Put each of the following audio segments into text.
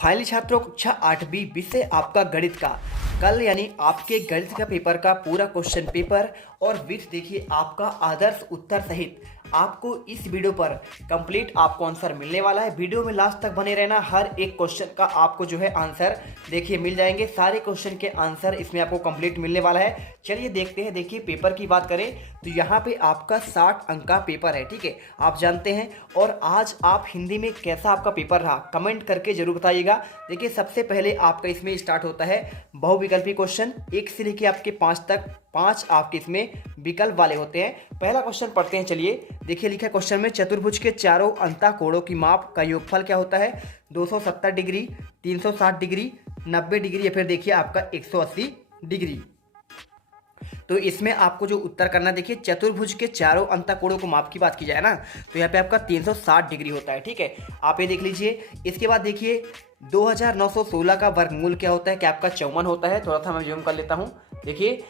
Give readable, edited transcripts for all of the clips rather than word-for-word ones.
Finally छात्रों, कक्षा 8वीं विषय आपका गणित का कल यानी आपके गणित का पेपर का पूरा क्वेश्चन पेपर और विथ देखिए आपका आदर्श उत्तर सहित आपको इस वीडियो पर कंप्लीट आपको आंसर मिलने वाला है। वीडियो में लास्ट तक बने रहना, हर एक क्वेश्चन का आपको जो है आंसर देखिए मिल जाएंगे। सारे क्वेश्चन के आंसर इसमें आपको कंप्लीट मिलने वाला है। चलिए देखते हैं। देखिए पेपर की बात करें तो यहाँ पे आपका 60 अंक का पेपर है, ठीक है, आप जानते हैं। और आज आप हिंदी में कैसा आपका पेपर रहा कमेंट करके जरूर बताइएगा। देखिए सबसे पहले आपका इसमें स्टार्ट होता है बहुविकल्पी क्वेश्चन, 1 से लेकर आपके 5 तक 5 आपके इसमें विकल्प वाले होते हैं। पहला क्वेश्चन पढ़ते हैं। चलिए देखिए लिखा है क्वेश्चन में, चतुर्भुज के चारों अंतः कोणों की माप का योगफल क्या होता है? 270 डिग्री, 360 डिग्री, 90 डिग्री या फिर देखिए आपका 180 डिग्री। तो इसमें आपको जो उत्तर करना, देखिए चतुर्भुज के चारों अंतःकोणों को माप की बात की जाए ना तो यहाँ पे आपका 360 डिग्री होता है, ठीक है, आप ये देख लीजिए। इसके बाद देखिए 2916 का वर्गमूल क्या होता है? क्या आपका 54 होता है? थोड़ा सा मैं जूम कर लेता हूँ। देखिए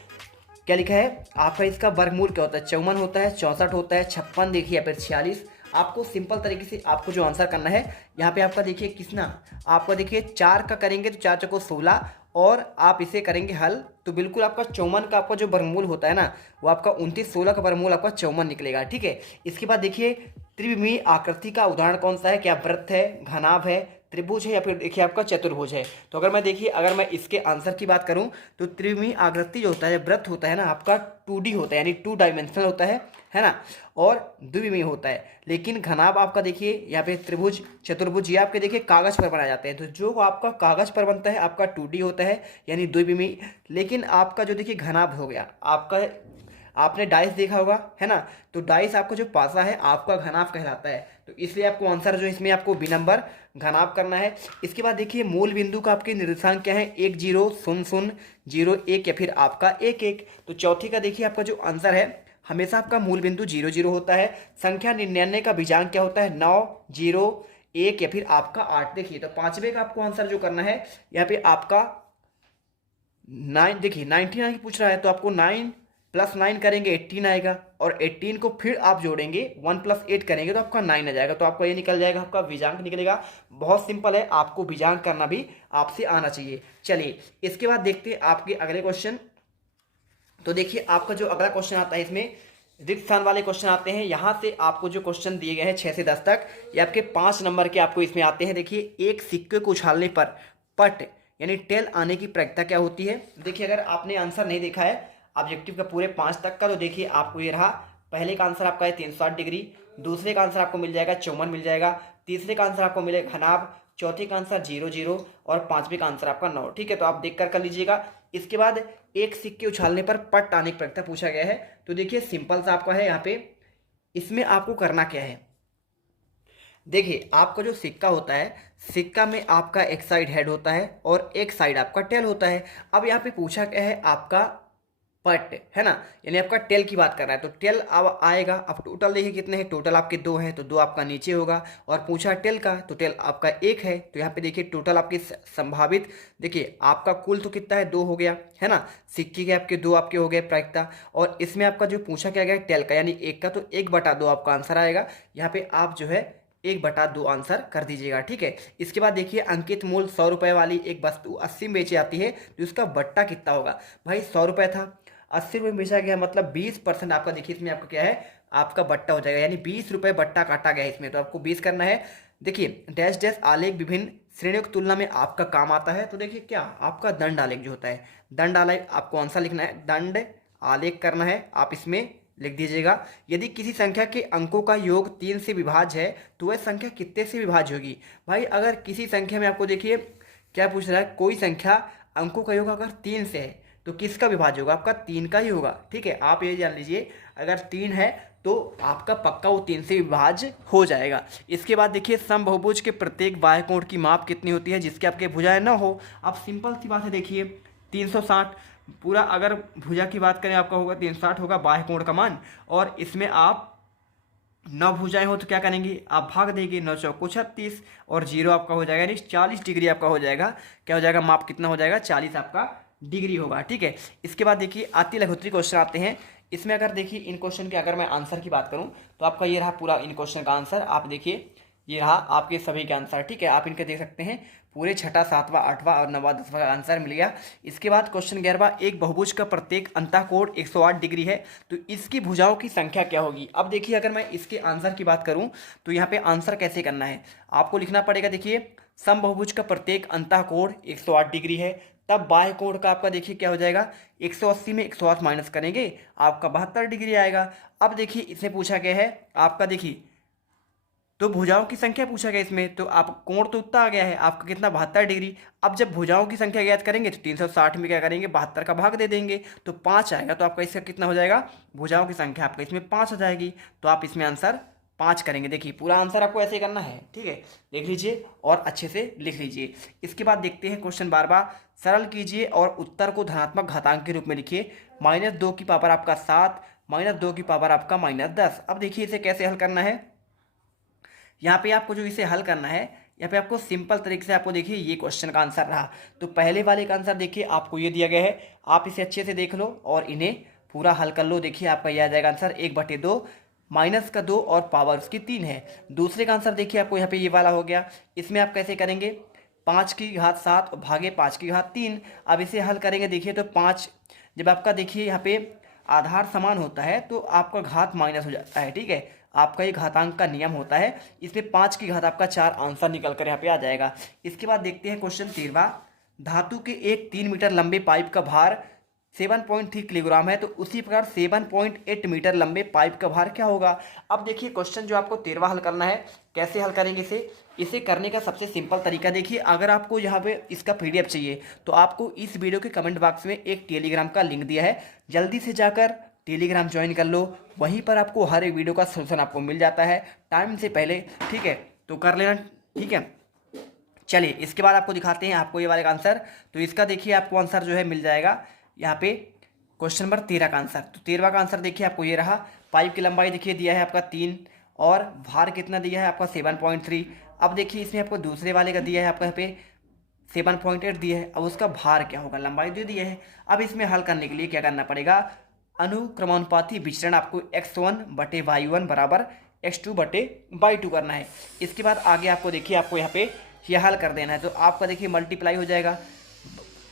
क्या लिखा है आपका, इसका वर्गमूल क्या होता है? 54 होता है, 64 होता है, 56 देखिए या फिर 46। आपको सिंपल तरीके से आपको जो आंसर करना है यहाँ पे आपका देखिए कितना, आपका देखिए 4 का करेंगे तो 4 चौको 16 और आप इसे करेंगे हल तो बिल्कुल आपका 54 का आपका जो वर्गमूल होता है ना वो आपका 29, 16 का वर्गमूल आपका 54 निकलेगा, ठीक है। इसके बाद देखिए त्रिविमीय आकृति का उदाहरण कौन सा है? क्या वृत्त है, घनाभ है, त्रिभुज है या फिर देखिए आपका चतुर्भुज है? तो अगर मैं देखिए अगर मैं इसके आंसर की बात करूं तो त्रिविमीय आकृति जो होता है, वृत्त होता है ना आपका 2D होता है यानी 2 डायमेंशनल होता है ना, और द्विविमीय होता है। लेकिन घनाभ आपका देखिए यहाँ पे त्रिभुज, चतुर्भुज ये आपके देखिए कागज पर बनाए जाते हैं। तो जो आपका कागज पर बनता है आपका 2D होता है यानी द्विविमीय। लेकिन आपका जो देखिए घनाभ हो गया आपका, आपने डाइस देखा होगा है ना, तो डाइस आपका जो पासा है आपका घनाभ कहलाता है। तो इसलिए आपको आंसर जो इसमें आपको बी नंबर घनाभ करना है। इसके बाद देखिए मूल बिंदु का आपके निर्देशांक क्या है? 1 0 0 0 0 1 या फिर आपका 1 1। तो चौथी का देखिए आपका जो आंसर है हमेशा आपका मूल बिंदु 0 0 होता है। संख्या 99 का बीजांक क्या होता है? 9 0 1 या फिर आपका 8। देखिए तो पांचवे का आपको आंसर जो करना है यहाँ पे आपका 9, देखिए 99 पूछ रहा है तो आपको 9 + 9 करेंगे 18 आएगा और 18 को फिर आप जोड़ेंगे 1 + 8 करेंगे तो आपका 9 आ जाएगा। तो आपका ये निकल जाएगा, आपका बीजांक निकलेगा। बहुत सिंपल है, आपको बीजांक करना भी आपसे आना चाहिए। चलिए इसके बाद देखते हैं आपके अगले क्वेश्चन। तो देखिए आपका जो अगला क्वेश्चन आता है इसमें रिक्त स्थान वाले क्वेश्चन आते हैं। यहाँ से आपको जो क्वेश्चन दिए गए हैं 6 से 10 तक, ये आपके 5 नंबर के आपको इसमें आते हैं। देखिए एक सिक्के को उछालने पर पट यानी टेल आने की प्रक्रिया क्या होती है? देखिए अगर आपने आंसर नहीं देखा है ऑब्जेक्टिव का पूरे 5 तक का, तो देखिए आपको ये रहा। पहले का आंसर आपका है 360 डिग्री, दूसरे का आंसर आपको मिल जाएगा 54 मिल जाएगा, तीसरे का आंसर आपको मिलेगा घनाभ, चौथे का आंसर 0 0 और पांचवे का आंसर आपका 9, ठीक है। तो आप देख कर लीजिएगा। इसके बाद एक सिक्के उछालने पर पट आने की प्रक्रिया पूछा गया है। तो देखिए सिंपल सा आपका है यहाँ पे, इसमें आपको करना क्या है? देखिए आपका जो सिक्का होता है, सिक्का में आपका एक साइड हेड होता है और एक साइड आपका टेल होता है। अब यहाँ पे पूछा क्या है आपका पट, है ना, यानी आपका टेल की बात कर रहा है। तो टेल अब आएगा। अब टोटल देखिए कितने हैं, टोटल आपके 2 हैं तो 2 आपका नीचे होगा। और पूछा टेल का तो टेल आपका 1 है। तो यहाँ पे देखिए टोटल आपकी संभावित, देखिए आपका कुल तो कितना है 2 हो गया, है ना, सिक्के के आपके 2 आपके हो गए प्रायिकता। और इसमें आपका जो पूछा क्या गया टेल का यानी 1 का, तो 1/2 आपका आंसर आएगा। यहाँ पे आप जो है 1/2 आंसर कर दीजिएगा, ठीक है। इसके बाद देखिए अंकित मूल्य 100 रुपये वाली एक वस्तु 80 में बेची जाती है तो उसका बट्टा कितना होगा? भाई 100 रुपये था, 80 रुपये में बेचा गया, मतलब 20% आपका देखिए इसमें आपका क्या है आपका बट्टा हो जाएगा, यानी 20 रुपये बट्टा काटा गया इसमें। तो आपको 20 करना है। देखिए डैश डैश आलेख विभिन्न श्रेणियों की तुलना में आपका काम आता है। तो देखिए क्या आपका दंड आलेख जो होता है, दंड आलेख आपको आंसर लिखना है, दंड आलेख करना है, आप इसमें लिख दीजिएगा। यदि किसी संख्या के अंकों का योग 3 से विभाज्य है तो वह संख्या कितने से विभाज्य होगी? भाई अगर किसी संख्या में आपको देखिए क्या पूछ रहा है, कोई संख्या अंकों का योग अगर 3 से है तो किसका विभाज्य होगा? आपका 3 का ही होगा, ठीक है। आप ये जान लीजिए अगर 3 है तो आपका पक्का वो 3 से विभाज्य हो जाएगा। इसके बाद देखिए समबाहुभुज के प्रत्येक बाह्य कोण की माप कितनी होती है जिसके आपके भुजाएं न हो? अब सिंपल सी बात है, देखिए 360 पूरा, अगर भुजा की बात करें आपका होगा 360 होगा बाह्य कोण का मान। और इसमें आप 9 भुजाएं हो तो क्या करेंगे आप भाग देंगे, 9 चौको 36 और 0 आपका हो जाएगा, यानी 40 डिग्री आपका हो जाएगा। क्या हो जाएगा? माप कितना हो जाएगा? 40 आपका डिग्री होगा, ठीक है। इसके बाद देखिए अति लघुत्तरी क्वेश्चन आते हैं। इसमें अगर देखिए इन क्वेश्चन के अगर मैं आंसर की बात करूं तो आपका ये रहा पूरा इन क्वेश्चन का आंसर। आप देखिए ये रहा आपके सभी के आंसर। ठीक है, आप इनके देख सकते हैं पूरे छठा, सातवां, आठवां और नौवां, 10वां का आंसर मिल गया। इसके बाद क्वेश्चन 11वां, एक बहुभुज का प्रत्येक अंतःकोण 108 डिग्री है तो इसकी भुजाओं की संख्या क्या होगी। अब देखिए अगर मैं इसके आंसर की बात करूं तो यहाँ पे आंसर कैसे करना है, आपको लिखना पड़ेगा। देखिए समबाहुभुज का प्रत्येक अंतःकोण 108 डिग्री है, तब बाह्य कोण का आपका देखिए क्या हो जाएगा, 180 में 108 माइनस करेंगे आपका 72 डिग्री आएगा। अब देखिए इसमें पूछा गया है आपका, देखिए तो भुजाओं की संख्या पूछा गया इसमें, तो आप कोण तो उतना आ गया है आपका कितना, 72 डिग्री। अब जब भुजाओं की संख्या ज्ञात करेंगे तो 360 में क्या करेंगे, 72 का भाग दे देंगे तो 5 आएगा। तो आपका इसका कितना हो जाएगा, भुजाओं की संख्या आपका इसमें 5 हो जाएगी। तो आप इसमें आंसर 5 करेंगे। देखिए पूरा आंसर आपको ऐसे करना है। ठीक है, देख लीजिए और अच्छे से लिख लीजिए। इसके बाद देखते हैं क्वेश्चन 12वां, सरल कीजिए और उत्तर को धनात्मक घातांक के रूप में लिखिए। -2 की पावर आपका 7, -2 की पावर आपका -10। अब देखिए इसे कैसे हल करना है। यहाँ पे आपको जो इसे हल करना है, यहाँ पे आपको सिंपल तरीके से आपको देखिए ये क्वेश्चन का आंसर रहा। तो पहले वाले का आंसर देखिए आपको ये दिया गया है, आप इसे अच्छे से देख लो और इन्हें पूरा हल कर लो। देखिए आपका यह आ जाएगा आंसर 1/2, -2 और पावर उसकी 3 है। दूसरे का आंसर देखिए आपको यहाँ पे ये वाला हो गया। इसमें आप कैसे करेंगे, 5 की घात 7 और भागे 5 की घात 3। अब इसे हल करेंगे देखिए तो 5, जब आपका देखिए यहाँ पे आधार समान होता है तो आपका घात माइनस हो जाता है। ठीक है, आपका ये घातांक का नियम होता है। इसमें 5 की घात आपका 4 आंसर निकल कर यहाँ पे आ जाएगा। इसके बाद देखते हैं क्वेश्चन 13वां, धातु के एक 3 मीटर लंबे पाइप का भार 7.3 किलोग्राम है तो उसी प्रकार 7.8 मीटर लंबे पाइप का भार क्या होगा। अब देखिए क्वेश्चन जो आपको 13वां हल करना है, कैसे हल करेंगे इसे करने का सबसे सिंपल तरीका देखिए, अगर आपको यहाँ पे इसका PDF चाहिए तो आपको इस वीडियो के कमेंट बॉक्स में एक टेलीग्राम का लिंक दिया है, जल्दी से जाकर टेलीग्राम ज्वाइन कर लो। वहीं पर आपको हर एक वीडियो का सोल्यूशन आपको मिल जाता है टाइम से पहले। ठीक है, तो कर लेना। ठीक है, चलिए इसके बाद आपको दिखाते हैं आपको ये वाले का आंसर। तो इसका देखिए आपको आंसर जो है मिल जाएगा यहाँ पे क्वेश्चन नंबर 13 का आंसर। तो 13वां का आंसर देखिए आपको ये रहा, पाइप की लंबाई देखिए दिया है आपका 3 और भार कितना दिया है आपका 7.3। अब देखिए इसमें आपको दूसरे वाले का दिया है आपका यहाँ पे 7.8 दिया है। अब उसका भार क्या होगा, लंबाई दे दिया है। अब इसमें हल करने के लिए क्या करना पड़ेगा, अनुक्रमानुपाती विचरण आपको x1/y1 बराबर x2/y2 करना है। इसके बाद आगे आपको देखिए आपको यहाँ पे यह हल कर देना है। तो आपका देखिए मल्टीप्लाई हो जाएगा,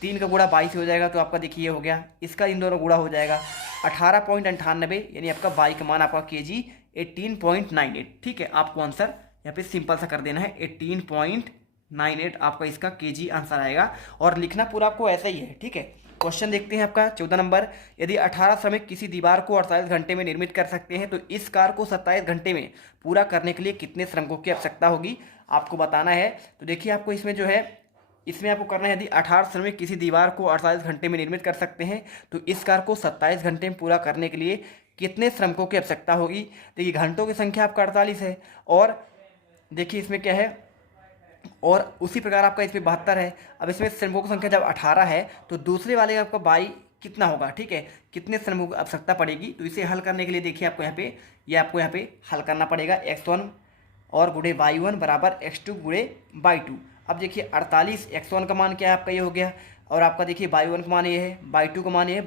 3 का गुणा 22 हो जाएगा तो आपका देखिए ये हो गया, इसका इन दोनों गुणा हो जाएगा 18.98, यानी आपका बाई का मान आपका kg 18.98। ठीक है, आपको आंसर यहाँ पे सिंपल सा कर देना है 18.98 आपका इसका kg आंसर आएगा और लिखना पूरा आपको ऐसा ही है। ठीक है, क्वेश्चन देखते हैं आपका 14 नंबर, यदि 18 श्रमिक किसी दीवार को 48 घंटे में निर्मित कर सकते हैं तो इस कार्य को 27 घंटे में पूरा करने के लिए कितने श्रमिकों की आवश्यकता होगी, आपको बताना है। तो देखिए आपको इसमें जो है, इसमें आपको करना है, यदि 18 श्रमिक किसी दीवार को 48 घंटे में निर्मित कर सकते हैं तो इस कार्य को 27 घंटे में पूरा करने के लिए कितने श्रमिकों की आवश्यकता होगी। देखिए घंटों की संख्या आपका 48 है और देखिए इसमें क्या है, और उसी प्रकार आपका इसमें 72 है। अब इसमें श्रमिकों की संख्या जब 18 है तो दूसरे वाले का आपका बाई कितना होगा। ठीक है, कितने श्रमिकों की आवश्यकता पड़ेगी। तो इसे हल करने के लिए देखिए आपको यहाँ पे आपको यहाँ पे हल करना पड़ेगा, x1 और गुणे y1 बराबर x2 गुणे y2। अब देखिए 48, x1 का मान क्या है आपका ये हो गया, और आपका देखिए y1 का मान ये है, y2 का मान ये है,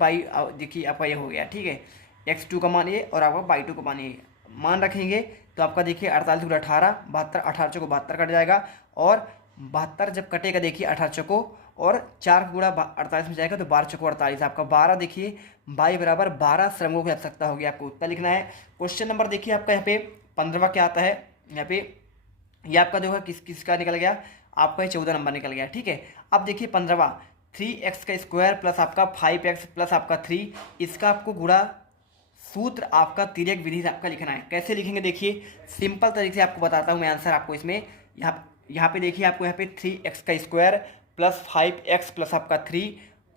देखिए आपका ये हो गया। ठीक है, x2 का मान ये और आपका y2 का मान ये मान रखेंगे तो आपका देखिए 48 गुणा 18, 72, 18 को 72 कट जाएगा और 72 जब कटेगा देखिए 18 को और 4 गुणा 48 में जाएगा तो 12 को 48, आपका 12 देखिए बाई बराबर 12 श्रमिकों की आवश्यकता होगी। आपको उत्तर लिखना है। क्वेश्चन नंबर देखिए आपका यहाँ पे 15वां क्या आता है, यहाँ पे ये आपका देखो किसका निकल गया, आपका 14 नंबर निकल गया। ठीक है, अब देखिए 15वां, 3x का स्क्वायर प्लस आपका 5x प्लस आपका 3, इसका आपको गुणा सूत्र आपका तिर्यक विधि से आपका लिखना है। कैसे लिखेंगे देखिए सिंपल तरीके से आपको बताता हूँ मैं आंसर आपको इसमें। यहाँ पे देखिए आपको यहाँ पे 3x का स्क्वायर प्लस 5x प्लस आपका 3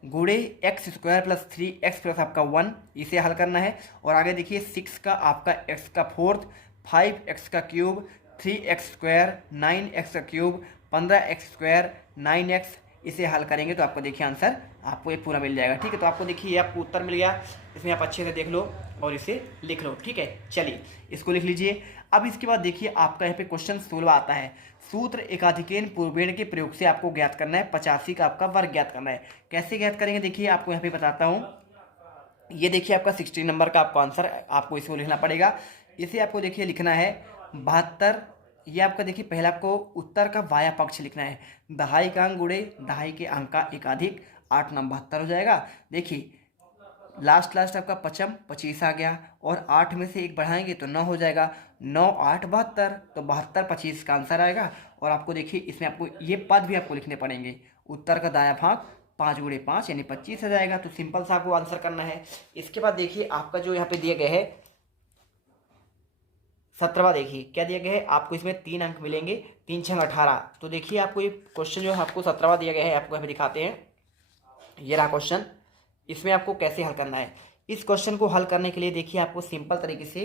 गुणे x square plus 3x plus आपका 1, इसे हल करना है। और आगे देखिए 6 का आपका x का फोर्थ, 5x का क्यूब, 3x स्क्वायर, 9x का क्यूब, 15x स्क्वायर, 9x, इसे हल करेंगे तो आपको देखिए आंसर आपको ये पूरा मिल जाएगा। ठीक है, तो आपको देखिए ये आपको उत्तर मिल गया, इसमें आप अच्छे से देख लो और इसे लिख लो। ठीक है, चलिए इसको लिख लीजिए। अब इसके बाद देखिए आपका यहाँ पे क्वेश्चन 16 आता है, सूत्र एकाधिकेन पूर्वेण के प्रयोग से आपको ज्ञात करना है, 85 का आपका वर्ग ज्ञात करना है। कैसे ज्ञात करेंगे देखिए आपको यहाँ पे बताता हूँ। ये देखिए आपका 16 नंबर का आपको आंसर आपको इसको लिखना पड़ेगा। इसे आपको देखिए लिखना है 72 ये आपका देखिए पहले आपको उत्तर का वाया पक्ष लिखना है। दहाई का अंक गुणे दहाई के अंक का एकाधिक, 8 9 72 हो जाएगा। देखिए लास्ट आपका पचम 25 आ गया और 8 में से 1 बढ़ाएंगे तो 9 हो जाएगा। 9 8 72, तो 72 25 का आंसर आएगा। और आपको देखिए इसमें आपको ये पद भी आपको लिखने पड़ेंगे। उत्तर का दायां भाग 5 गुणे 5 यानी 25 आ जाएगा। तो सिंपल सा आपको आंसर करना है। इसके बाद देखिए आपका जो यहाँ पे दिया गया है 17वां, देखिए क्या दिया गया है आपको, इसमें 3 अंक मिलेंगे, 3 6 18। तो देखिए आपको ये क्वेश्चन जो है आपको 17वां दिया गया है, आपको यहाँ पे दिखाते हैं। ये रहा क्वेश्चन, इसमें आपको कैसे हल करना है। इस क्वेश्चन को हल करने के लिए देखिए आपको सिंपल तरीके से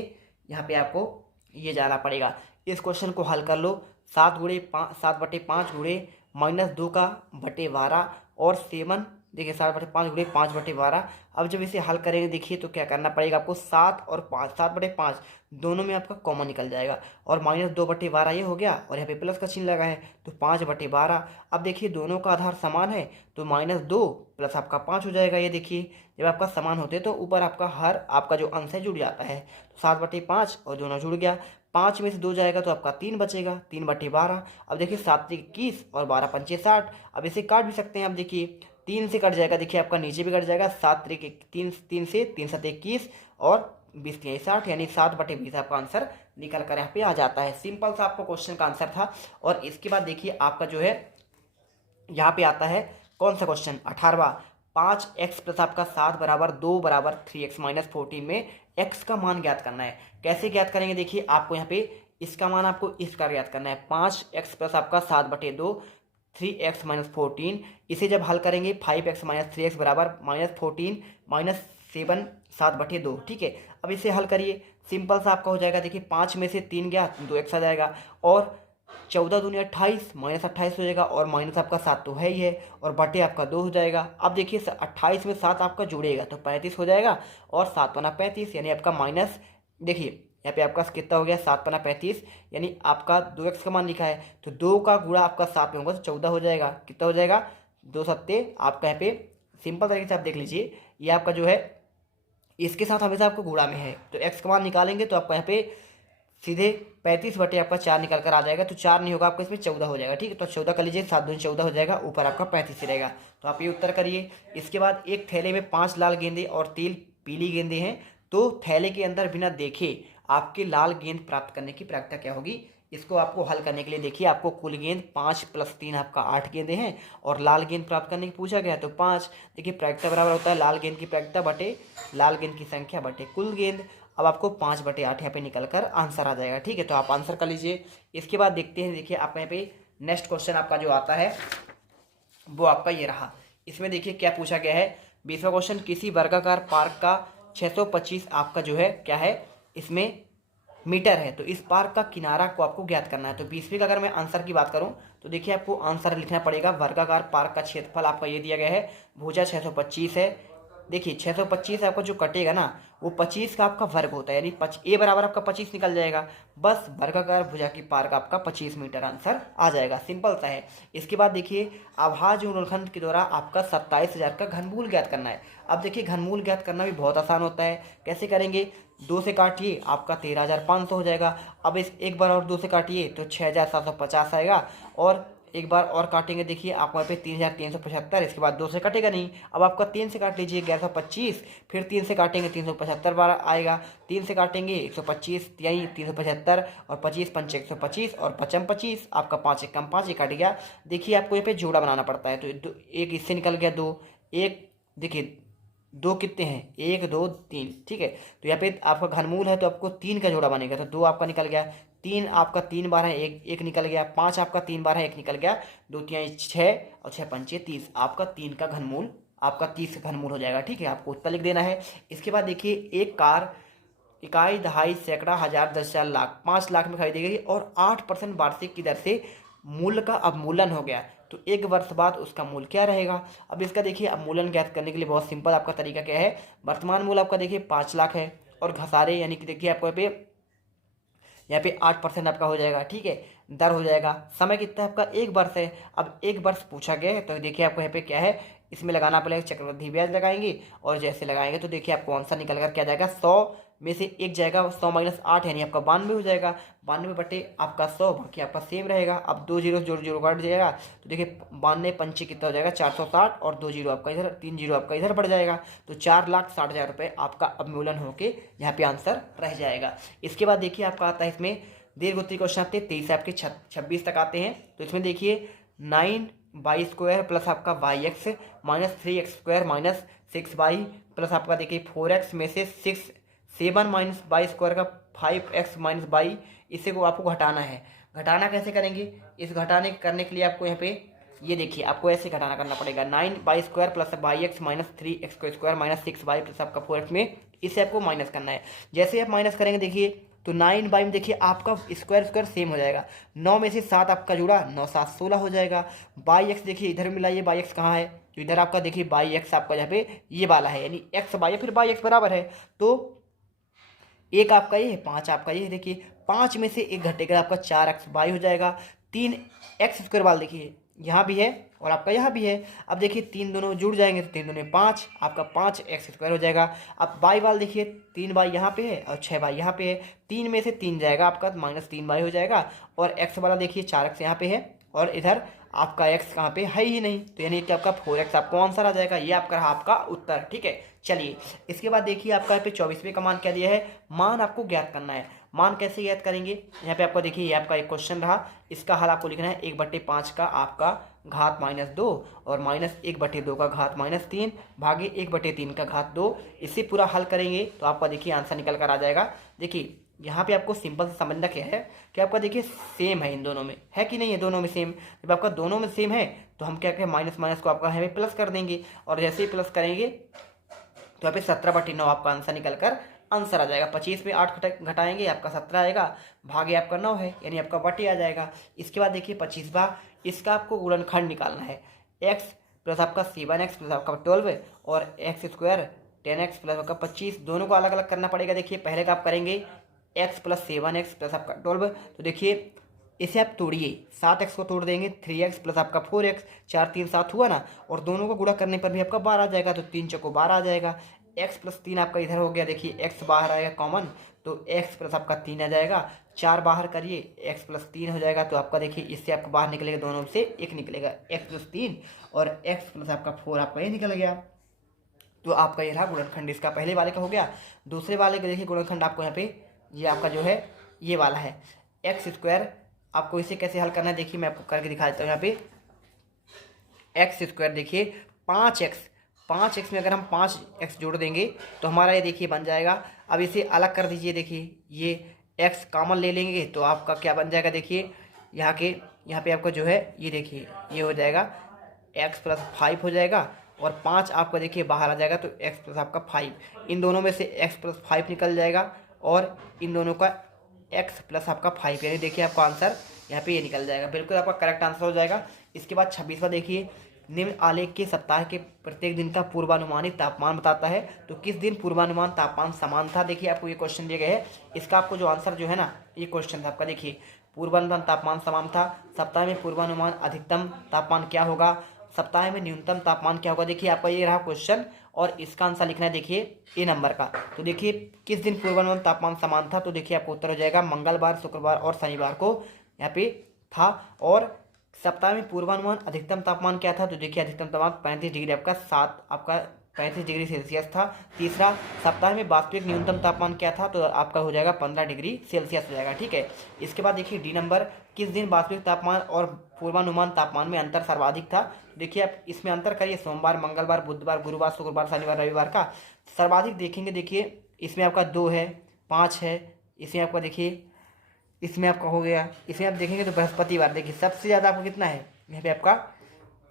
यहाँ पे आपको ये जाना पड़ेगा। इस क्वेश्चन को हल कर लो। 7/5 गुणे -2 का बटे 12 और 7, देखिए 7/5 गुणे 5/12। अब जब इसे हल करेंगे देखिए तो क्या करना पड़ेगा आपको, 7 और 5, 7/5 दोनों में आपका कॉमन निकल जाएगा और -2/12 ये हो गया और यहाँ पे प्लस का चिन्ह लगा है तो 5/12। अब देखिए दोनों का आधार समान है तो -2 प्लस आपका 5 हो जाएगा। ये देखिए जब आपका समान होते हैं तो ऊपर आपका हर आपका जो अंश है जुड़ जाता है। तो 7/5 और दोनों जुड़ गया। 5 में से 2 जाएगा तो आपका 3 बचेगा, 3/12। अब देखिए 7 × 21 और 12 × 5 = 60। अब इसे काट भी सकते हैं। अब देखिए 3 से कट जाएगा, देखिए आपका नीचे भी कट जाएगा। 7 × 3 3 से 3 7 21 और 20 × 60 यानी 7/20 आपका आंसर निकल कर यहाँ पे आ जाता है। सिंपल सा आपको क्वेश्चन का आंसर था। और इसके बाद देखिए आपका जो है यहाँ पे आता है कौन सा क्वेश्चन, 18वां। 5x प्लस आपका 7 बराबर 2 बराबर 3x - 14 में x का मान ज्ञात करना है। कैसे ज्ञात करेंगे, देखिए आपको यहाँ पे इसका मान आपको इस प्रकार ज्ञात करना है। 5x प्लस आपका 7/2 3x - 14, इसे जब हल करेंगे 5x - 3x बराबर -14 -7 7/2। ठीक है, अब इसे हल करिए, सिंपल सा आपका हो जाएगा। देखिए 5 में से 3 गया 2x आ जाएगा और 14 दूनी 28 -28 हो जाएगा और माइनस आपका 7 तो है ही है और बटे आपका 2 हो जाएगा। अब देखिए 28 में 7 आपका जुड़ेगा तो 35 हो जाएगा और 7 पना 35 यानी आपका माइनस, देखिए यहाँ पे आपका कितना हो गया 7 पना 35 यानी आपका 2x का मान लिखा है तो 2 का गुणा आपका 7 में होगा तो 14 हो जाएगा। कितना हो जाएगा 2 सत्ते आपका यहाँ पे सिंपल तरीके से आप देख लीजिए। ये आपका जो है इसके साथ हमेशा आपको गुणा में है तो x का मान निकालेंगे तो आपका यहाँ पे सीधे 35 बटे आपका 4 निकल कर आ जाएगा। तो 4 नहीं होगा आपका, इसमें 14 हो जाएगा। ठीक है, तो 14 कर लीजिए, 7 दूनी 14 हो जाएगा, ऊपर आपका 35 ही रहेगा। तो आप ये उत्तर करिए। इसके बाद एक थैले में 5 लाल गेंदे और 3 पीली गेंदे हैं तो थैले के अंदर बिना देखे आपके लाल गेंद प्राप्त करने की प्राप्यता क्या होगी। इसको आपको हल करने के लिए देखिए आपको कुल गेंद 5 + 3 आपका 8 गेंदे हैं और लाल गेंद प्राप्त करने की पूछा गया तो 5। देखिए प्राप्यता बराबर होता है लाल गेंद की प्राप्यता बटे लाल गेंद की संख्या बटे कुल गेंद। अब आपको 5/8 यहाँ पे निकल कर आंसर आ जाएगा। ठीक है, तो आप आंसर कर लीजिए। इसके बाद देखते हैं, देखिए आपका यहाँ पे नेक्स्ट क्वेश्चन आपका जो आता है वो आपका ये रहा। इसमें देखिए क्या पूछा गया है, 20वां क्वेश्चन। किसी वर्गाकार पार्क का 625 आपका जो है क्या है इसमें मीटर है तो इस पार्क का किनारा को आपको ज्ञात करना है। तो 20वीं का अगर मैं आंसर की बात करूं तो देखिए आपको आंसर लिखना पड़ेगा। वर्गाकार पार्क का क्षेत्रफल आपका ये दिया गया है, भुजा 625 है। देखिए 625 आपका जो कटेगा ना वो 25 का आपका वर्ग होता है यानी ए बराबर आपका 25 निकल जाएगा। बस वर्गाकार भुजा की पार्क आपका 25 मीटर आंसर आ जाएगा। सिंपल सा है। इसके बाद देखिए अभाज्य गुणनखंड के द्वारा आपका 27,000 का घनमूल ज्ञात करना है। अब देखिए घनमूल ज्ञात करना भी बहुत आसान होता है। कैसे करेंगे, 2 से काटिए आपका 13,500 हो जाएगा। अब इस एक बार और 2 से काटिए तो 6,750 आएगा और एक बार और काटेंगे देखिए आपको यहाँ पे 3,375। इसके बाद 2 से कटेगा नहीं। अब आपका 3 से काट लीजिए 1125, फिर 3 से काटेंगे 375 बार आएगा। 3 से काटेंगे 125 यानी 375 और 25 पंच 125 और 55 25 आपका 5 एक कम 5 ही कट गया। देखिए आपको यहाँ पे जोड़ा बनाना पड़ता है तो एक इससे निकल गया 2, एक देखिए 2 कितने हैं 1 2 3। ठीक है, तो यहाँ पे आपका घनमूल है तो आपको 3 का जोड़ा बनेगा तो 2 आपका निकल गया। 3 आपका 3 बार है एक निकल गया। 5 आपका 3 बार है एक निकल गया। 2 3 6 और 6 पंचे 30 आपका 3 का घनमूल आपका 30 का घनमूल हो जाएगा। ठीक है, आपको उत्तर लिख देना है। इसके बाद देखिए एक कार इकाई दहाई सैकड़ा हजार 10,000 लाख 5 लाख में खरीदी गई और 8% वार्षिक की दर से मूल्य का अवमूल्यन हो गया तो 1 वर्ष बाद उसका मूल्य क्या रहेगा। अब इसका देखिए अवमूल्यन ज्ञात करने के लिए बहुत सिंपल आपका तरीका क्या है। वर्तमान मूल्य आपका देखिए 5 लाख है और घसारे यानी कि देखिए आपको यहाँ पे 8% आपका हो जाएगा। ठीक है, दर हो जाएगा। समय कितना है आपका 1 वर्ष है। अब 1 वर्ष पूछा गया है तो देखिए आपको यहाँ पे क्या है इसमें लगाना पड़ेगा चक्रवृद्धि ब्याज लगाएंगे और जैसे लगाएंगे तो देखिए आपको आंसर निकल कर क्या जाएगा 100 में से एक जाएगा 100 माइनस 8 यानी आपका 92 हो जाएगा। 92 बटे आपका 100, बाकी आपका सेम रहेगा। अब 2 जीरो जोड़ जीरो काट जाएगा तो देखिए 92 पंचे कितना हो जाएगा 460 और 2 जीरो आपका इधर, 3 जीरो आपका इधर बढ़ जाएगा। तो 4,60,000 रुपये आपका अवमूल्यन होकर यहाँ पे आंसर रह जाएगा। इसके बाद देखिए आपका आता है इसमें दीर्घवृत्तीय क्वेश्चन आते हैं 23 आपके 26 तक आते हैं। तो इसमें देखिए 9y² प्लस आपका yx minus 3x² minus 6y plus आपका देखिए 4x में से 7 माइनस y² का 5x माइनस y, इसे को आपको घटाना है। घटाना कैसे करेंगे? इस घटाने करने के लिए आपको यहाँ पे ये देखिए आपको ऐसे घटाना करना पड़ेगा। 9y² plus yx minus 3x² minus 6y plus आपका 4x में इसे आपको माइनस करना है। जैसे आप माइनस करेंगे देखिए तो 9 में देखिए आपका स्क्वायर सेम हो जाएगा। 9 में से 7 आपका जुड़ा, 9 7 16 हो जाएगा। बाई एक्स देखिए इधर मिलाइए, बाई एक्स कहाँ है? तो इधर आपका देखिए बाई एक्स आपका यहाँ पे ये वाला है, यानी एक्स बाई फिर बाई एक्स बराबर है। तो एक आपका ये है, 5 आपका ये है। देखिए 5 में से एक घटेगा आपका 4x बाई हो जाएगा। 3x² वाला देखिए यहाँ भी है और आपका यहाँ भी है। अब देखिए 3 दोनों जुड़ जाएंगे तो 3 दोनों 5, आपका 5x² हो जाएगा। अब बाई वाला देखिए 3 बाई यहाँ पे है और 6 बाई यहाँ पे है। 3 में से 3 जाएगा आपका माइनस 3 बाई हो जाएगा। और x वाला देखिए 4x यहाँ पे है और इधर आपका x कहाँ पे है ही नहीं, तो यानी कि आपका 4x आपको आंसर आ जाएगा। ये आपका रहा आपका उत्तर, ठीक है। चलिए इसके बाद देखिए आपका यहाँ पे 24वें का मान क्या दिया है? मान आपको ज्ञात करना है। मान कैसे ज्ञात करेंगे? यहाँ पे आपको देखिए ये आपका एक क्वेश्चन रहा, इसका हल आपको लिखना है 1/5 का आपका घात -2 और माइनस 1/2 का घात -3 भागे 1/3 का घात 2। इससे पूरा हल करेंगे तो आपका देखिए आंसर निकल कर आ जाएगा। देखिए यहाँ पे आपको सिंपल से समझना क्या है कि आपका देखिए सेम है, इन दोनों में है कि नहीं है? दोनों में सेम। जब आपका दोनों में सेम है तो हम क्या करें, माइनस माइनस को आपका हमें प्लस कर देंगे और जैसे ही प्लस करेंगे तो यहाँ पे 17/9 आपका आंसर निकल कर आंसर आ जाएगा। 25 में 8 घटाएंगे आपका 17 आएगा, भागे आपका 9 है यानी आपका बटे आ जाएगा। इसके बाद देखिए 25वां, इसका आपको गुणनखंड निकालना है। x प्लस आपका 7x प्लस आपका 12 और x² 10x प्लस आपका 25, दोनों को अलग अलग करना पड़ेगा। देखिए पहले का आप करेंगे x प्लस 7x प्लस आपका 12, तो देखिए इसे आप तोड़िए, 7x को तोड़ देंगे 3x प्लस आपका 4x, 4 3 7 हुआ ना, और दोनों को गुणा करने पर भी आपका 12 आ जाएगा, तो 3 चौको 12 आ जाएगा। x प्लस 3 आपका इधर हो गया, देखिए x बाहर आएगा कॉमन, तो x प्लस आपका 3 आ जाएगा। 4 बाहर करिए, x प्लस 3 हो जाएगा, तो आपका देखिए इससे आपका बाहर निकलेगा, दोनों से एक निकलेगा, x प्लस 3 और x प्लस आपका 4 आपका ये निकल गया। तो आपका ये रहा गुणनखंड, इसका पहले वाले का हो गया। दूसरे वाले का देखिए गुणनखंड आपको यहाँ पे ये आपका जो है ये वाला है x²। आपको इसे कैसे हल करना है देखिए मैं आपको करके दिखा देता हूँ। यहाँ पे x² देखिए 5x में अगर हम 5x जोड़ देंगे तो हमारा ये देखिए बन जाएगा। अब इसे अलग कर दीजिए, देखिए ये x कॉमन ले लेंगे तो आपका क्या बन जाएगा, देखिए यहाँ पे आपका जो है ये देखिए ये हो जाएगा x प्लस 5 हो जाएगा और 5 आपका देखिए बाहर आ जाएगा, तो x प्लस आपका 5, इन दोनों में से x प्लस 5 निकल जाएगा और इन दोनों का x प्लस आपका 5, यानी देखिए आपका आंसर यहाँ पे ये निकल जाएगा, बिल्कुल आपका करेक्ट आंसर हो जाएगा। इसके बाद 26वां देखिए, निम्न आलेख के सप्ताह के प्रत्येक दिन का पूर्वानुमानित तापमान बताता है, तो किस दिन पूर्वानुमान तापमान समान था? देखिए आपको ये क्वेश्चन दिए गए हैं, इसका आपको जो आंसर जो है ना ये क्वेश्चन था आपका, देखिए पूर्वानुमान तापमान समान था, सप्ताह में पूर्वानुमान अधिकतम तापमान क्या होगा, सप्ताह में न्यूनतम तापमान क्या होगा। देखिए आपका ये रहा क्वेश्चन और इसका आंसर लिखना है देखिए ए नंबर का। तो देखिए किस दिन पूर्वानुमान तापमान समान था, तो देखिए आपको उत्तर हो जाएगा मंगलवार, शुक्रवार और शनिवार को यहाँ पे था। और सप्ताह में पूर्वानुमान अधिकतम तापमान क्या था, तो देखिए अधिकतम तापमान 35 डिग्री आपका 35 डिग्री सेल्सियस था। तीसरा, सप्ताह में वास्तविक न्यूनतम तापमान क्या था, तो आपका हो जाएगा 15 डिग्री सेल्सियस हो जाएगा, ठीक है। इसके बाद देखिए डी नंबर, किस दिन वास्तविक तापमान और पूर्वानुमान तापमान में अंतर सर्वाधिक था। देखिए आप इसमें अंतर करिए, सोमवार, मंगलवार, बुधवार, गुरुवार, शुक्रवार, शनिवार, रविवार का सर्वाधिक देखेंगे। देखिए इसमें आपका 2 है, 5 है, इसमें आपका देखिए इसमें आपका हो गया, इसमें आप देखेंगे तो बृहस्पतिवार देखिए सबसे ज़्यादा आपको कितना है, यहाँ पे आपका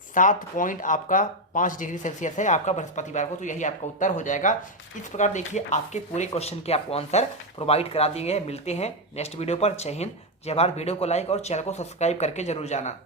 7.5 डिग्री सेल्सियस है आपका बृहस्पतिवार को, तो यही आपका उत्तर हो जाएगा। इस प्रकार देखिए आपके पूरे क्वेश्चन के आपको आंसर प्रोवाइड करा दिए गए। मिलते हैं नेक्स्ट वीडियो पर। जय हिंद, जय भारत। वीडियो को लाइक और चैनल को सब्सक्राइब करके जरूर जाना।